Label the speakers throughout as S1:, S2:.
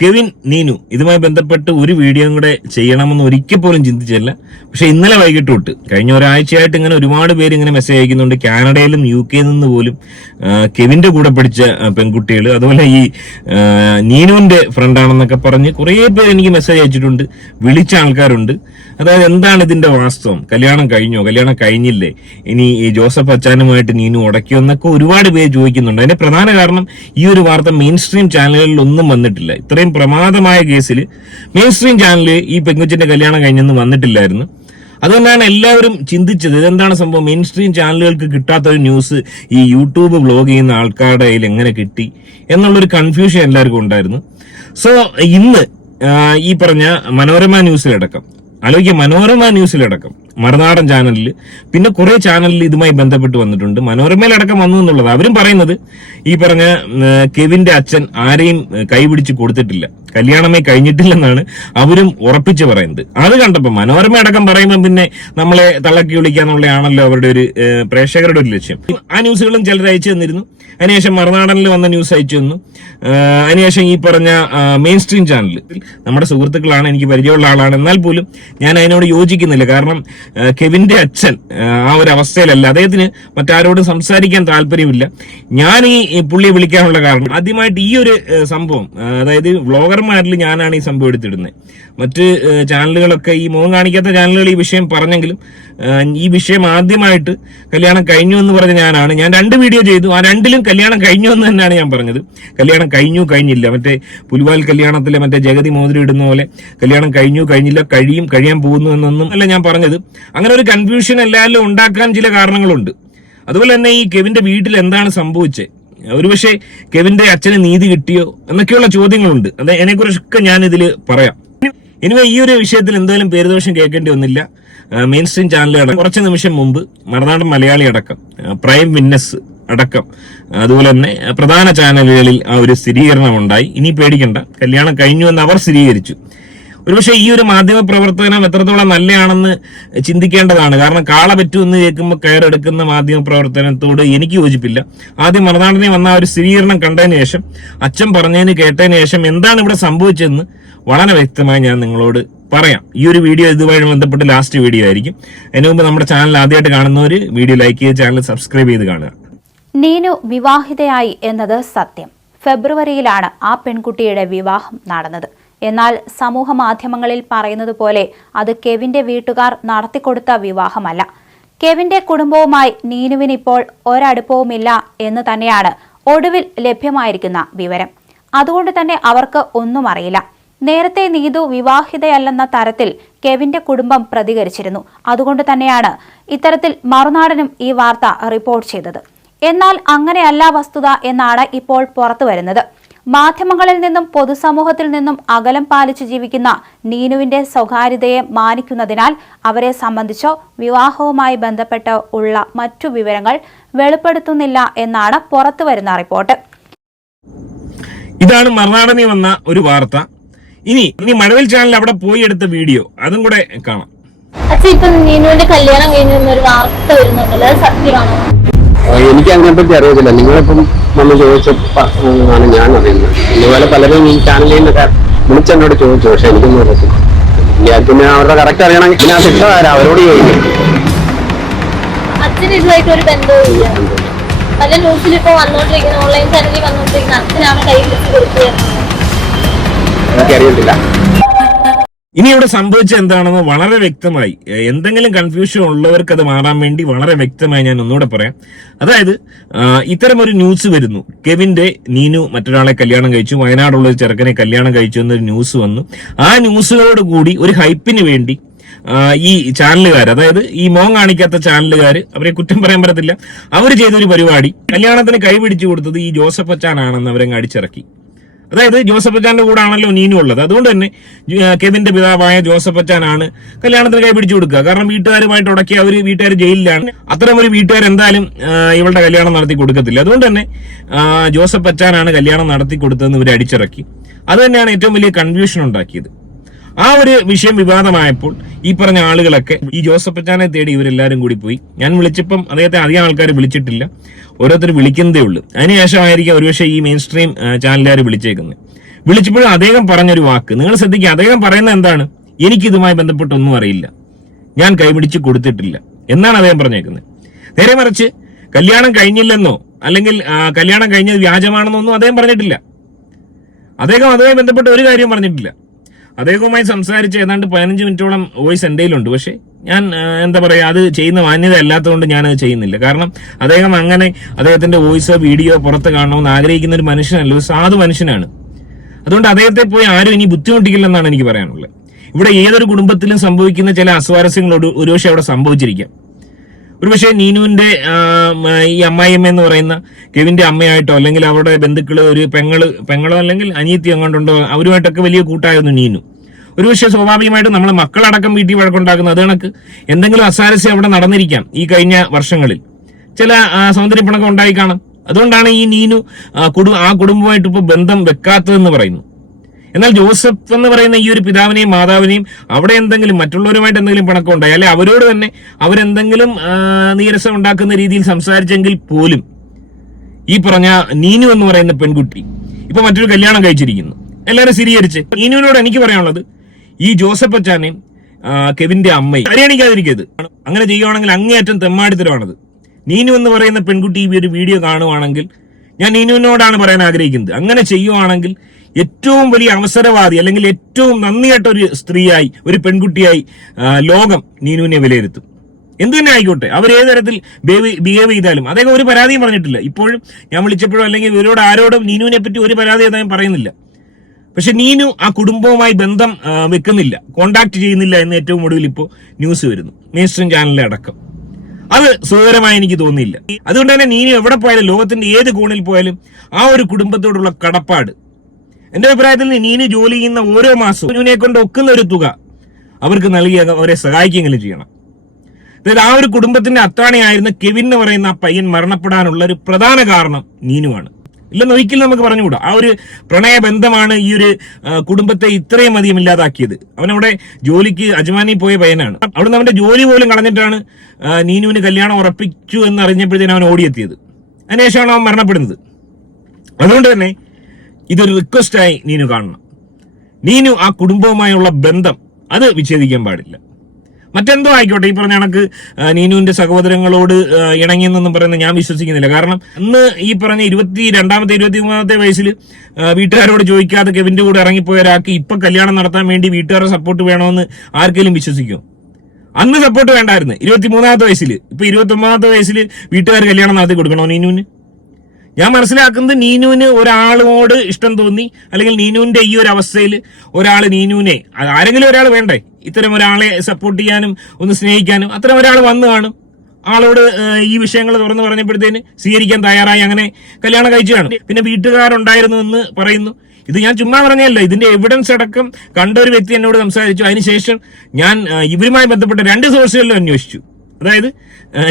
S1: Kevin Neenu ഇതുമായി ബന്ധപ്പെട്ട് ഒരു വീഡിയോയും കൂടെ ചെയ്യണമെന്ന് ഒരിക്കൽ പോലും ചിന്തിച്ചില്ല. പക്ഷെ ഇന്നലെ വൈകിട്ട് തൊട്ട് കഴിഞ്ഞ ഒരാഴ്ചയായിട്ട് ഇങ്ങനെ ഒരുപാട് പേര് ഇങ്ങനെ മെസ്സേജ് അയക്കുന്നുണ്ട്. കാനഡയിലും യു കെയിൽ നിന്ന് പോലും കെവിന്റെ കൂടെ പഠിച്ച പെൺകുട്ടികൾ അതുപോലെ ഈ നീനുവിന്റെ ഫ്രണ്ടാണെന്നൊക്കെ പറഞ്ഞ് കുറേ പേര് എനിക്ക് മെസ്സേജ് അയച്ചിട്ടുണ്ട്. വിളിച്ച ആൾക്കാരുണ്ട്. അതായത് എന്താണ് ഇതിന്റെ വാസ്തവം? കല്യാണം കഴിഞ്ഞോ? കല്യാണം കഴിഞ്ഞില്ലേ? ഇനി ഈ ജോസഫ് അച്ചാനുമായിട്ട് നീനു ഉടക്കിയോ എന്നൊക്കെ ഒരുപാട് പേര് ചോദിക്കുന്നുണ്ട്. അതിന്റെ പ്രധാന കാരണം ഈ ഒരു വാർത്ത മെയിൻ സ്ട്രീം ചാനലുകളിൽ ഒന്നും വന്നിട്ടില്ല. ഇത്രയും പ്രമാദമായ കേസിൽ മെയിൻ സ്ട്രീം ചാനലിൽ ഈ പെങ്കുച്ചിന്റെ കല്യാണം കഴിഞ്ഞൊന്നും വന്നിട്ടില്ലായിരുന്നു. അതുകൊണ്ടാണ് എല്ലാവരും ചിന്തിച്ചത് ഇതെന്താണ് സംഭവം? മെയിൻ സ്ട്രീം ചാനലുകൾക്ക് കിട്ടാത്ത ഒരു ന്യൂസ് ഈ യൂട്യൂബ് വ്ലോഗ് ചെയ്യുന്ന ആൾക്കാരുടെ കയ്യിൽ എങ്ങനെ കിട്ടി എന്നുള്ളൊരു കൺഫ്യൂഷൻ എല്ലാവർക്കും ഉണ്ടായിരുന്നു. സോ ഇന്ന് ഈ പറഞ്ഞ മനോരമ ന്യൂസിലടക്കം ആലോചിക്കുക മനോരമ ന്യൂസിലടക്കം മറുനാടൻ ചാനലിൽ. പിന്നെ കുറെ ചാനലിൽ ഇതുമായി ബന്ധപ്പെട്ട് വന്നിട്ടുണ്ട്. മനോരമയിലടക്കം വന്നു എന്നുള്ളത് അവരും പറയുന്നത് ഈ പറഞ്ഞ കെവിന്റെ അച്ഛൻ ആരെയും കൈപിടിച്ച് കൊടുത്തിട്ടില്ല. കല്യാണമേ കഴിഞ്ഞിട്ടില്ലെന്നാണ് അവരും ഉറപ്പിച്ച് പറയുന്നത്. അത് കണ്ടപ്പോൾ മനോരമ അടക്കം പറയുമ്പോൾ പിന്നെ നമ്മളെ തള്ളക്കി വിളിക്കാന്നുള്ളതാണല്ലോ അവരുടെ ഒരു പ്രേക്ഷകരുടെ ഒരു ലക്ഷ്യം. ആ ന്യൂസുകളും ചിലർ അയച്ചു തന്നിരുന്നു. അതിനുശേഷം മറുനാടനിൽ വന്ന ന്യൂസ് അയച്ചു തന്നു. അതിനുശേഷം ഈ പറഞ്ഞ മെയിൻ സ്ട്രീം ചാനൽ നമ്മുടെ സുഹൃത്തുക്കളാണ് എനിക്ക് പരിചയമുള്ള ആളാണ്. എന്നാൽ പോലും ഞാൻ അതിനോട് യോജിക്കുന്നില്ല. കാരണം കെവിന്റെ അച്ഛൻ ആ ഒരു അവസ്ഥയിലല്ല. അദ്ദേഹത്തിന് മറ്റാരോടും സംസാരിക്കാൻ താല്പര്യമില്ല. ഞാൻ ഈ പുള്ളിയെ വിളിക്കാനുള്ള കാരണം ആദ്യമായിട്ട് ഈ ഒരു സംഭവം അതായത് വ്ളോഗർമാരിൽ ഞാനാണ് ഈ സംഭവം എടുത്തിടുന്നത്. മറ്റ് ചാനലുകളൊക്കെ ഈ മുഖം കാണിക്കാത്ത ചാനലുകൾ ഈ വിഷയം പറഞ്ഞെങ്കിലും ഈ വിഷയം ആദ്യമായിട്ട് കല്യാണം കഴിഞ്ഞു എന്ന് പറഞ്ഞ ഞാനാണ്. ഞാൻ രണ്ട് വീഡിയോ ചെയ്തു. ആ രണ്ടിലും കല്യാണം കഴിഞ്ഞു എന്ന് തന്നെയാണ് ഞാൻ പറഞ്ഞത്. കല്യാണം കഴിഞ്ഞു കഴിഞ്ഞില്ല. മറ്റേ പുൽവാൽ കല്യാണത്തിലെ മറ്റേ ജഗതി മോതിരി ഇടുന്ന പോലെ കല്യാണം കഴിഞ്ഞു കഴിഞ്ഞില്ല കഴിയും കഴിയാൻ പോകുന്നു എന്നൊന്നും അല്ല ഞാൻ പറഞ്ഞത്. അങ്ങനെ ഒരു കൺഫ്യൂഷൻ എല്ലാവരിലും ഉണ്ടാക്കാൻ ചില കാരണങ്ങളുണ്ട്. അതുപോലെ തന്നെ ഈ കെവിന്റെ വീട്ടിൽ എന്താണ് സംഭവിച്ചത് ഒരുപക്ഷെ കെവിന്റെ അച്ഛന് നീതി കിട്ടിയോ എന്നൊക്കെയുള്ള ചോദ്യങ്ങളുണ്ട്. അത് അതിനെക്കുറിച്ചൊക്കെ ഞാൻ ഇതിൽ പറയാം. ഇനിവേ ഈ ഒരു വിഷയത്തിൽ എന്തായാലും പേരുദോഷം കേൾക്കേണ്ടി വന്നില്ല. മെയിൻ സ്ട്രീം ചാനലുകൾ കുറച്ച് നിമിഷം മുമ്പ് മറുനാടൻ മലയാളി അടക്കം പ്രൈം വിന്നസ് അടക്കം അതുപോലെ തന്നെ പ്രധാന ചാനലുകളിൽ ആ ഒരു സ്ഥിരീകരണം ഉണ്ടായി. ഇനി പേടിക്കണ്ട. കല്യാണം കഴിഞ്ഞു എന്ന് അവർ സ്ഥിരീകരിച്ചു. ഒരുപക്ഷെ ഈ ഒരു മാധ്യമ പ്രവർത്തനം എത്രത്തോളം നല്ലതാണെന്ന് ചിന്തിക്കേണ്ടതാണ്. കാരണം കാള പറ്റൂ എന്ന് കേൾക്കുമ്പോൾ കയറെടുക്കുന്ന മാധ്യമ പ്രവർത്തനത്തോട് എനിക്ക് യോജിപ്പില്ല. ആദ്യം മറുനാടനെ വന്ന ആ ഒരു സ്ഥിരീകരണം കണ്ടതിന് ശേഷം അച്ഛൻ പറഞ്ഞതിന് കേട്ടതിന് ശേഷം എന്താണ് ഇവിടെ സംഭവിച്ചതെന്ന് വളരെ വ്യക്തമായി ഞാൻ നിങ്ങളോട് പറയാം. ഈ ഒരു വീഡിയോ ഇതുമായി ബന്ധപ്പെട്ട് ലാസ്റ്റ് വീഡിയോ ആയിരിക്കും. അതിനു മുമ്പ് നമ്മുടെ ചാനൽ ആദ്യമായിട്ട് കാണുന്നവർ വീഡിയോ ലൈക്ക് ചെയ്ത് ചാനൽ സബ്സ്ക്രൈബ് ചെയ്ത് കാണുക.
S2: നീനു വിവാഹിതയായി എന്നത് സത്യം. ഫെബ്രുവരിയിലാണ് ആ പെൺകുട്ടിയുടെ വിവാഹം നടന്നത്. എന്നാൽ സമൂഹ മാധ്യമങ്ങളിൽ പറയുന്നത് പോലെ അത് കെവിന്റെ വീട്ടുകാർ നടത്തിക്കൊടുത്ത വിവാഹമല്ല. കെവിന്റെ കുടുംബവുമായി നീനുവിന് ഇപ്പോൾ ഒരടുപ്പവുമില്ല എന്ന് തന്നെയാണ് ഒടുവിൽ ലഭ്യമായിരിക്കുന്ന വിവരം. അതുകൊണ്ട് തന്നെ അവർക്ക് ഒന്നും അറിയില്ല. നേരത്തെ നീതു വിവാഹിതയല്ലെന്ന തരത്തിൽ കെവിന്റെ കുടുംബം പ്രതികരിച്ചിരുന്നു. അതുകൊണ്ട് തന്നെയാണ് ഇത്തരത്തിൽ മറുനാടനും ഈ വാർത്ത റിപ്പോർട്ട് ചെയ്തത്. എന്നാൽ അങ്ങനെയല്ല വസ്തുത എന്നാണ് ഇപ്പോൾ പുറത്തു വരുന്നത്. മാധ്യമങ്ങളിൽ നിന്നും പൊതുസമൂഹത്തിൽ നിന്നും അകലം പാലിച്ചു ജീവിക്കുന്ന നീനുവിന്റെ സ്വകാര്യതയെ മാനിക്കുന്നതിനാൽ അവരെ സംബന്ധിച്ചോ വിവാഹവുമായി ബന്ധപ്പെട്ട് ഉള്ള മറ്റു വിവരങ്ങൾ വെളിപ്പെടുത്തുന്നില്ല എന്നാണ് പുറത്തുവരുന്ന റിപ്പോർട്ട്.
S1: ഇതാണ് മറുനാടനി വന്ന ഒരു വാർത്ത. ഇനി ഇനി മഴവിൽ ചാനൽ അവിടെ പോയി എടുത്ത വീഡിയോ അതും കൂടെ കാണാം.
S3: അച്ഛൻ ഇപ്പൊ നീനുവിന്റെ കല്യാണം കഴിഞ്ഞു ഒരു വാർത്ത വരുന്നുണ്ടല്ലോ അത് സത്യമാണോ?
S4: എനിക്ക് അതിനെപ്പറ്റി അറിയത്തില്ല. നിങ്ങളിപ്പം നമ്മൾ ചോദിച്ചാണ് ഞാൻ അറിയുന്നത്. ഇതുപോലെ പലരും ഈ ചാനലിൽ നിന്നൊക്കെ വിളിച്ചെന്നോട് ചോദിച്ചു. പക്ഷെ എനിക്കൊന്നും അറിയത്തില്ല. ഞാൻ പിന്നെ അവരുടെ കറക്റ്റ് അറിയണമെങ്കിൽ ഞാൻ ഇട്ടതാരാ അവരോട് ചോദിക്കും.
S3: അച്ഛന് ഇതുമായിട്ട് ഒരു ബന്ധവും ഇല്ല പല ന്യൂസിൽ ഇപ്പൊ വന്നോണ്ടിരിക്കുന്ന. ഓൺലൈൻ ചാനലിൽ വന്നോണ്ടിരിക്കുന്ന. അച്ഛനാണ് കൈ പിടിച്ച് കൊടുത്തത്.
S4: എനിക്കറിയത്തില്ല.
S1: ഇനി ഇവിടെ സംഭവിച്ചത് എന്താണെന്ന് വളരെ വ്യക്തമായി. എന്തെങ്കിലും കൺഫ്യൂഷൻ ഉള്ളവർക്ക് അത് മാറാൻ വേണ്ടി വളരെ വ്യക്തമായി ഞാൻ ഒന്നുകൂടെ പറയാം. അതായത് ഇത്തരം ഒരു ന്യൂസ് വരുന്നു. കെവിന്റെ നീനു മറ്റൊരാളെ കല്യാണം കഴിച്ചു. വയനാടുള്ള ഒരു ചെറുക്കനെ കല്യാണം കഴിച്ചു എന്നൊരു ന്യൂസ് വന്നു. ആ ന്യൂസുകളോട് കൂടി ഒരു ഹൈപ്പിന് വേണ്ടി ഈ ചാനലുകാർ അതായത് ഈ മോൻ കാണിക്കാത്ത ചാനലുകാർ അവരെ കുറ്റം പറയാൻ പറ്റത്തില്ല. അവർ ചെയ്തൊരു പരിപാടി. കല്യാണത്തിന് കൈപിടിച്ചു കൊടുത്തത് ഈ ജോസഫ് അച്ചാനാണെന്ന് അവരങ്ങ് അടിച്ചിറക്കി. അതായത് ജോസഫ് അച്ചാന്റെ കൂടെ ആണല്ലോ നീനു ഉള്ളത്. അതുകൊണ്ട് തന്നെ കെവിന്റെ പിതാവായ ജോസഫ് അച്ചാനാണ് കല്യാണത്തിന് കൈ പിടിച്ചു കൊടുക്കുക. കാരണം വീട്ടുകാരുമായിട്ട് ഉടക്കി അവർ വീട്ടുകാർ ജയിലിലാണ്. അത്തരം ഒരു വീട്ടുകാർ എന്തായാലും ഇവളുടെ കല്യാണം നടത്തി കൊടുക്കത്തില്ല. അതുകൊണ്ട് തന്നെ ജോസഫ് അച്ചാനാണ് കല്യാണം നടത്തി കൊടുത്തതെന്ന് ഇവർ അടിച്ചിറക്കി. അത് തന്നെയാണ് ഏറ്റവും വലിയ കൺഫ്യൂഷൻ ഉണ്ടാക്കിയത്. ആ ഒരു വിഷയം വിവാദമായപ്പോൾ ഈ പറഞ്ഞ ആളുകളൊക്കെ ഈ ജോസഫ് അച്ചാനെ തേടി ഇവരെല്ലാരും കൂടി പോയി. ഞാൻ വിളിച്ചപ്പം അദ്ദേഹത്തെ അധികം ആൾക്കാർ വിളിച്ചിട്ടില്ല. ഓരോരുത്തർ വിളിക്കുന്നതേ ഉള്ളൂ. അതിനുശേഷമായിരിക്കും ഒരുപക്ഷെ ഈ മെയിൻ സ്ട്രീം ചാനലുകാർ വിളിച്ചേക്കുന്നത്. വിളിച്ചപ്പോഴും അദ്ദേഹം പറഞ്ഞൊരു വാക്ക്. നിങ്ങൾ ശ്രദ്ധിക്കുക അദ്ദേഹം പറയുന്നത് എന്താണ്? എനിക്കിതുമായി ബന്ധപ്പെട്ടൊന്നും അറിയില്ല. ഞാൻ കൈപിടിച്ച് കൊടുത്തിട്ടില്ല. എന്നാണ് അദ്ദേഹം പറഞ്ഞേക്കുന്നത്. നേരെ മറിച്ച് കല്യാണം കഴിഞ്ഞില്ലെന്നോ അല്ലെങ്കിൽ കല്യാണം കഴിഞ്ഞത് വ്യാജമാണെന്നോ ഒന്നും അദ്ദേഹം പറഞ്ഞിട്ടില്ല. അദ്ദേഹം അതുമായി ബന്ധപ്പെട്ട് ഒരു കാര്യം പറഞ്ഞിട്ടില്ല. അദ്ദേഹവുമായി സംസാരിച്ച് ഏതാണ്ട് പതിനഞ്ച് മിനിറ്റോളം വോയിസ് എന്റെ കയ്യിലുണ്ട് പക്ഷേ ഞാൻ എന്താ പറയുക അത് ചെയ്യുന്ന മാന്യത അല്ലാത്തതുകൊണ്ട് ഞാനത് ചെയ്യുന്നില്ല. കാരണം അദ്ദേഹം അങ്ങനെ അദ്ദേഹത്തിന്റെ വോയിസ് വീഡിയോ പുറത്ത് കാണണമെന്ന് ആഗ്രഹിക്കുന്ന ഒരു മനുഷ്യനല്ല. ഒരു സാധു മനുഷ്യനാണ്. അതുകൊണ്ട് അദ്ദേഹത്തെ പോയി ആരും ഇനി ബുദ്ധിമുട്ടിക്കില്ലെന്നാണ് എനിക്ക് പറയാനുള്ളത്. ഇവിടെ ഏതൊരു കുടുംബത്തിലും സംഭവിക്കുന്ന ചില അസ്വാരസ്യങ്ങളോട് ഒരുപക്ഷെ അവിടെ സംഭവിച്ചിരിക്കാം. ഒരുപക്ഷെ നീനുവിന്റെ ഈ അമ്മായിയമ്മ എന്ന് പറയുന്ന കെവിന്റെ അമ്മയായിട്ടോ അല്ലെങ്കിൽ അവരുടെ ബന്ധുക്കൾ ഒരു പെങ്ങൾ പെങ്ങളോ അല്ലെങ്കിൽ അനിയത്തി അങ്ങോട്ടുണ്ടോ അവരുമായിട്ടൊക്കെ വലിയ കൂട്ടായിരുന്നു നീനു. ഒരുപക്ഷെ സ്വാഭാവികമായിട്ടും നമ്മളെ മക്കളടക്കം വീട്ടിൽ വഴക്കുണ്ടാക്കുന്ന. അത് കണക്ക് എന്തെങ്കിലും അസാരസ്യം അവിടെ നടന്നിരിക്കാം ഈ കഴിഞ്ഞ വർഷങ്ങളിൽ. ചില സൗന്ദര്യപ്പണക്കം ഉണ്ടായി കാണാം. അതുകൊണ്ടാണ് ഈ നീനു ആ കുടുംബമായിട്ട് ഇപ്പോൾ ബന്ധം വെക്കാത്തതെന്ന് പറയുന്നു. എന്നാൽ ജോസഫ് എന്ന് പറയുന്ന ഈ ഒരു പിതാവിനെയും മാതാവിനെയും അവിടെ എന്തെങ്കിലും മറ്റുള്ളവരുമായിട്ട് എന്തെങ്കിലും പിണക്കം ഉണ്ടായി അല്ലെ അവരോട് തന്നെ അവരെന്തെങ്കിലും നീരസം ഉണ്ടാക്കുന്ന രീതിയിൽ സംസാരിച്ചെങ്കിൽ പോലും ഈ പറഞ്ഞ നീനു എന്ന് പറയുന്ന പെൺകുട്ടി ഇപ്പൊ മറ്റൊരു കല്യാണം കഴിച്ചിരിക്കുന്നു. എല്ലാവരും സ്ഥിരീകരിച്ച്. നീനുവിനോട് എനിക്ക് പറയാനുള്ളത് ഈ ജോസഫ് അച്ചാനെയും കെവിന്റെ അമ്മയും പരിഗണിക്കാതിരിക്കരുത്. അങ്ങനെ ചെയ്യുവാണെങ്കിൽ അങ്ങേയറ്റം തെമ്മാടിത്തരമാണത്. നീനു എന്ന് പറയുന്ന പെൺകുട്ടി ഈ ഒരു വീഡിയോ കാണുവാണെങ്കിൽ ഞാൻ നീനുവിനോടാണ് പറയാൻ ആഗ്രഹിക്കുന്നത്. അങ്ങനെ ചെയ്യുവാണെങ്കിൽ ഏറ്റവും വലിയ അവസരവാദി അല്ലെങ്കിൽ ഏറ്റവും നന്ദിയായിട്ട് ഒരു സ്ത്രീയായി ഒരു പെൺകുട്ടിയായി ലോകം നീനുവിനെ വിലയിരുത്തും. എന്തു തന്നെ ആയിക്കോട്ടെ അവർ ഏത് തരത്തിൽ ബിഹേവ് ചെയ്താലും. അദ്ദേഹം ഒരു പരാതിയും പറഞ്ഞിട്ടില്ല. ഇപ്പോഴും ഞാൻ വിളിച്ചപ്പോഴും അല്ലെങ്കിൽ ഇവരോട് ആരോടും നീനുവിനെ പറ്റി ഒരു പരാതി അദ്ദേഹം പറയുന്നില്ല. പക്ഷെ നീനു ആ കുടുംബവുമായി ബന്ധം വെക്കുന്നില്ല. കോണ്ടാക്ട് ചെയ്യുന്നില്ല എന്ന് ഏറ്റവും ഒടുവിൽ ഇപ്പോൾ ന്യൂസ് വരുന്നു. മെയിൻസ്ട്രീം ചാനലിലെ അടക്കം. അത് സുഖകരമായി എനിക്ക് തോന്നിയില്ല. അതുകൊണ്ട് തന്നെ നീനു എവിടെ പോയാലും ലോകത്തിന്റെ ഏത് കോണിൽ പോയാലും ആ ഒരു കുടുംബത്തോടുള്ള കടപ്പാട് എന്റെ അഭിപ്രായത്തിൽ നീനു ജോലി ചെയ്യുന്ന ഓരോ മാസവും ഇവനെ കൊണ്ട് ഒക്കുന്ന ഒരു തുക അവർക്ക് നൽകി അവരെ സഹായിക്കുകയെങ്കിലും ചെയ്യണം. അതായത് ആ ഒരു കുടുംബത്തിന്റെ അത്താണിയായിരുന്ന കെവിൻ എന്ന് പറയുന്ന ആ പയ്യൻ മരണപ്പെടാനുള്ള ഒരു പ്രധാന കാരണം നീനുവാണ്. ഇല്ലെന്ന് ഒരിക്കലും നമുക്ക് പറഞ്ഞുകൂടാ. ആ ഒരു പ്രണയബന്ധമാണ് ഈ ഒരു കുടുംബത്തെ ഇത്രയും അധികം ഇല്ലാതാക്കിയത്. അവനവിടെ ജോലിക്ക് അജ്മാനി പോയ പയ്യനാണ്. അവിടുന്ന് അവന്റെ ജോലി പോലും കളഞ്ഞിട്ടാണ് നീനുവിന് കല്യാണം ഉറപ്പിച്ചു എന്ന് അറിഞ്ഞപ്പോഴത്തേനും അവൻ ഓടിയെത്തിയത്. അതിനുശേഷമാണ് അവൻ മരണപ്പെടുന്നത്. അതുകൊണ്ട് തന്നെ ഇതൊരു റിക്വസ്റ്റായി നീനു കാണണം. നീനു ആ കുടുംബവുമായുള്ള ബന്ധം അത് വിച്ഛേദിക്കാൻ പാടില്ല. മറ്റെന്തോ ആയിക്കോട്ടെ ഈ പറഞ്ഞ കണക്ക് നീനുവിന്റെ സഹോദരങ്ങളോട് ഇണങ്ങിയെന്നൊന്നും പറയുന്നത് ഞാൻ വിശ്വസിക്കുന്നില്ല. കാരണം അന്ന് ഈ പറഞ്ഞ ഇരുപത്തി രണ്ടാമത്തെ ഇരുപത്തി മൂന്നാമത്തെ വയസ്സിൽ വീട്ടുകാരോട് ചോദിക്കാതെ കെവിന്റെ കൂടെ ഇറങ്ങിപ്പോയ ഒരാൾക്ക് ഇപ്പൊ കല്യാണം നടത്താൻ വേണ്ടി വീട്ടുകാരുടെ സപ്പോർട്ട് വേണമെന്ന് ആർക്കെങ്കിലും വിശ്വസിക്കും? അന്ന് സപ്പോർട്ട് വേണ്ടായിരുന്നു. ഇരുപത്തി മൂന്നാമത്തെ വയസ്സിൽ ഇപ്പൊ ഇരുപത്തി ഒമ്പതാമത്തെ വയസ്സിൽ വീട്ടുകാർ കല്യാണം നടത്തി കൊടുക്കണോ നീനുവിന്? ഞാൻ മനസ്സിലാക്കുന്നത് നീനുവിന് ഒരാളോട് ഇഷ്ടം തോന്നി അല്ലെങ്കിൽ നീനുവിന്റെ ഈ ഒരു അവസ്ഥയിൽ ഒരാൾ നീനുവിനെ ആരെങ്കിലും ഒരാൾ വേണ്ടേ? ഇത്തരം ഒരാളെ സപ്പോർട്ട് ചെയ്യാനും ഒന്ന് സ്നേഹിക്കാനും അത്തരം ഒരാൾ വന്നു കാണും. ആളോട് ഈ വിഷയങ്ങൾ തുറന്നു പറഞ്ഞപ്പോഴത്തേന് സ്വീകരിക്കാൻ തയ്യാറായി. അങ്ങനെ കല്യാണം കഴിച്ചു കാണും. പിന്നെ വീട്ടുകാരുണ്ടായിരുന്നു എന്ന് പറയുന്നു. ഇത് ഞാൻ ചുമ്മാ പറഞ്ഞല്ല ഇതിന്റെ എവിഡൻസ് അടക്കം കണ്ട ഒരു വ്യക്തി എന്നോട് സംസാരിച്ചു. അതിനുശേഷം ഞാൻ ഇവരുമായി ബന്ധപ്പെട്ട രണ്ട് സോഴ്സുകളിലും അന്വേഷിച്ചു. അതായത്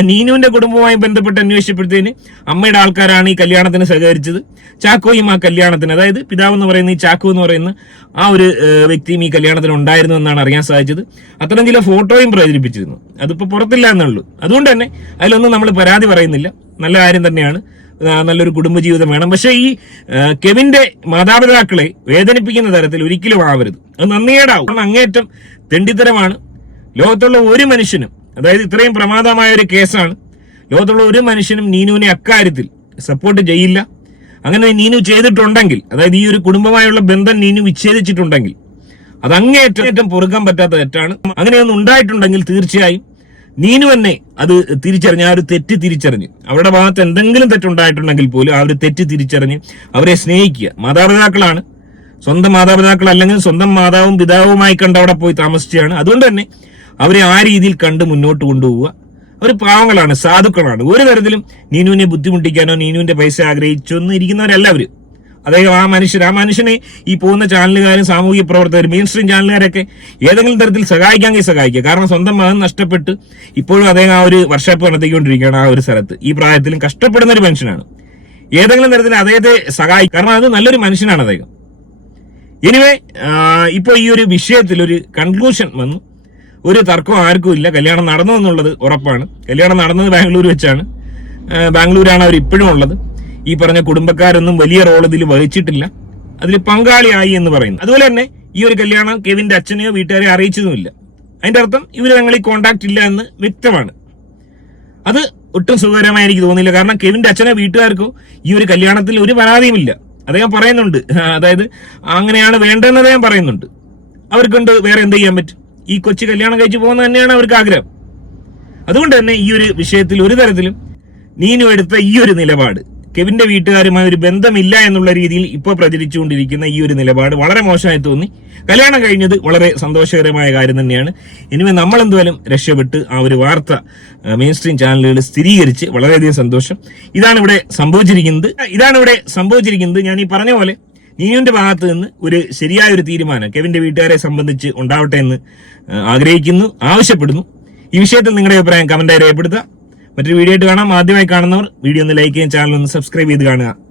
S1: നീനുവിന്റെ കുടുംബവുമായി ബന്ധപ്പെട്ട് അന്വേഷിച്ചപ്പോഴത്തേന് അമ്മയുടെ ആൾക്കാരാണ് ഈ കല്യാണത്തിന് സഹകരിച്ചത്. ചാക്കോയും ആ കല്യാണത്തിന് അതായത് പിതാവ് എന്ന് പറയുന്ന ഈ ചാക്കോ എന്ന് പറയുന്ന ആ ഒരു വ്യക്തിയും ഈ കല്യാണത്തിന് ഉണ്ടായിരുന്നു എന്നാണ് അറിയാൻ സാധിച്ചത്. അത്തരം ചില ഫോട്ടോയും പ്രചരിപ്പിച്ചിരുന്നു. അതിപ്പോ പുറത്തില്ല എന്നുള്ളൂ. അതുകൊണ്ട് തന്നെ അതിലൊന്നും നമ്മൾ പരാതി പറയുന്നില്ല. നല്ല കാര്യം തന്നെയാണ്. നല്ലൊരു കുടുംബജീവിതം വേണം. പക്ഷേ ഈ കെവിന്റെ മാതാപിതാക്കളെ വേദനിപ്പിക്കുന്ന തരത്തിൽ ഒരിക്കലും ആവരുത്. അത് നന്ദിയേടാവും അങ്ങേറ്റം തെണ്ടിത്തരമാണ്. ലോകത്തുള്ള ഒരു മനുഷ്യനും അതായത് ഇത്രയും പ്രമാദമായ ഒരു കേസാണ്. ലോകത്തുള്ള ഒരു മനുഷ്യനും നീനുവിനെ അക്കാര്യത്തിൽ സപ്പോർട്ട് ചെയ്യില്ല. അങ്ങനെ നീനു ചെയ്തിട്ടുണ്ടെങ്കിൽ അതായത് ഈ ഒരു കുടുംബമായുള്ള ബന്ധം നീനു വിച്ഛേദിച്ചിട്ടുണ്ടെങ്കിൽ അത് അങ്ങേയറ്റം പൊറുക്കാൻ പറ്റാത്ത തെറ്റാണ്. അങ്ങനെയൊന്നും ഉണ്ടായിട്ടുണ്ടെങ്കിൽ തീർച്ചയായും നീനു തന്നെ അത് തിരിച്ചറിഞ്ഞ് ആ ഒരു തെറ്റ് തിരിച്ചറിഞ്ഞ് അവരുടെ ഭാഗത്ത് എന്തെങ്കിലും തെറ്റുണ്ടായിട്ടുണ്ടെങ്കിൽ പോലും ആ ഒരു തെറ്റ് തിരിച്ചറിഞ്ഞ് അവരെ സ്നേഹിക്കുക. മാതാപിതാക്കളാണ്. സ്വന്തം മാതാപിതാക്കൾ അല്ലെങ്കിൽ സ്വന്തം മാതാവും പിതാവുമായി കണ്ട് അവിടെ പോയി താമസിച്ചാണ് അതുകൊണ്ട് തന്നെ അവരെ ആ രീതിയിൽ കണ്ട് മുന്നോട്ട് കൊണ്ടുപോവുക. അവർ പാവങ്ങളാണ് സാധുക്കളാണ്. ഒരു തരത്തിലും നീനുവിനെ ബുദ്ധിമുട്ടിക്കാനോ നീനുവിന്റെ പൈസ ആഗ്രഹിച്ചൊന്നും ഇരിക്കുന്നവരല്ല അവർ. അദ്ദേഹം ആ മനുഷ്യർ ആ മനുഷ്യനെ ഈ പോകുന്ന ചാനലുകാരും സാമൂഹിക പ്രവർത്തകരും മെയിൻ സ്ട്രീം ചാനലുകാരൊക്കെ ഏതെങ്കിലും തരത്തിൽ സഹായിക്കാമെങ്കിൽ സഹായിക്കുക. കാരണം സ്വന്തം മകൻ നഷ്ടപ്പെട്ട് ഇപ്പോഴും അദ്ദേഹം ആ ഒരു വർഷപ്പ് നടത്തിക്കൊണ്ടിരിക്കുകയാണ് ആ ഒരു സ്ഥലത്ത്. ഈ പ്രായത്തിലും കഷ്ടപ്പെടുന്ന ഒരു മനുഷ്യനാണ്. ഏതെങ്കിലും തരത്തിൽ അദ്ദേഹത്തെ സഹായിക്കും കാരണം അത് നല്ലൊരു മനുഷ്യനാണ് അദ്ദേഹം. എനിവേ ഇപ്പോൾ ഈ ഒരു വിഷയത്തിൽ ഒരു കൺക്ലൂഷൻ വന്നു. ഒരു തർക്കം ആർക്കും ഇല്ല. കല്യാണം നടന്നു എന്നുള്ളത് ഉറപ്പാണ്. കല്യാണം നടന്നത് ബാംഗ്ലൂർ വെച്ചാണ്. ബാംഗ്ലൂരാണ് അവർ ഇപ്പോഴും ഉള്ളത്. ഈ പറഞ്ഞ കുടുംബക്കാരൊന്നും വലിയ റോൾ ഇതിൽ വഹിച്ചിട്ടില്ല. അതിൽ പങ്കാളിയായി എന്ന് പറയുന്നു. അതുപോലെ തന്നെ ഈ ഒരു കല്യാണം കെവിന്റെ അച്ഛനെയോ വീട്ടുകാരെയോ അറിയിച്ചതുമില്ല. അതിന്റെ അർത്ഥം ഇവർ തങ്ങളിൽ കോണ്ടാക്ട് ഇല്ല എന്ന് വ്യക്തമാണ്. അത് ഒട്ടും സുഖകരമായി എനിക്ക് തോന്നിയില്ല. കാരണം കെവിന്റെ അച്ഛനോ വീട്ടുകാർക്കോ ഈ ഒരു കല്യാണത്തിൽ ഒരു പരാതിയുമില്ല. അദ്ദേഹം പറയുന്നുണ്ട്. അതായത് അങ്ങനെയാണ് വേണ്ടതെന്ന് അദ്ദേഹം പറയുന്നുണ്ട്. അവർക്കുണ്ട് വേറെ എന്ത് ചെയ്യാൻ പറ്റും? ഈ കൊച്ചു കല്യാണം കഴിച്ചു പോകുന്നത് തന്നെയാണ് അവർക്ക് ആഗ്രഹം. അതുകൊണ്ട് തന്നെ ഈ ഒരു വിഷയത്തിൽ ഒരു തരത്തിലും നീനു എടുത്ത ഈ ഒരു നിലപാട് കെവിന്റെ വീട്ടുകാരുമായി ഒരു ബന്ധമില്ല എന്നുള്ള രീതിയിൽ ഇപ്പോൾ പ്രചരിച്ചുകൊണ്ടിരിക്കുന്ന ഈ ഒരു നിലപാട് വളരെ മോശമായി തോന്നി. കല്യാണം കഴിഞ്ഞത് വളരെ സന്തോഷകരമായ കാര്യം തന്നെയാണ്. ഇനിമേ നമ്മൾ എന്തുവാലും രക്ഷപ്പെട്ട് ആ ഒരു വാർത്ത മെയിൻ സ്ട്രീം ചാനലുകൾ സ്ഥിരീകരിച്ച് വളരെയധികം സന്തോഷം. ഇതാണ് ഇവിടെ സംഭവിച്ചിരിക്കുന്നത്. ഇതാണ് ഇവിടെ സംഭവിച്ചിരിക്കുന്നത്. ഞാൻ ഈ പറഞ്ഞ പോലെ നീനുവിന്റെ ഭാഗത്ത് നിന്ന് ഒരു ശരിയായ ഒരു തീരുമാനം കെവിന്റെ വീട്ടുകാരെ സംബന്ധിച്ച് ഉണ്ടാവട്ടെ എന്ന് ആഗ്രഹിക്കുന്നു ആവശ്യപ്പെടുന്നു. ഈ വിഷയത്തിൽ നിങ്ങളുടെ അഭിപ്രായം കമന്റായി രേഖപ്പെടുത്തുക. മറ്റൊരു വീഡിയോ ആയിട്ട് കാണാം. ആദ്യമായി കാണുന്നവർ വീഡിയോ ഒന്ന് ലൈക്ക് ചെയ്യും ചാനൽ ഒന്ന് സബ്സ്ക്രൈബ് ചെയ്ത് കാണുക.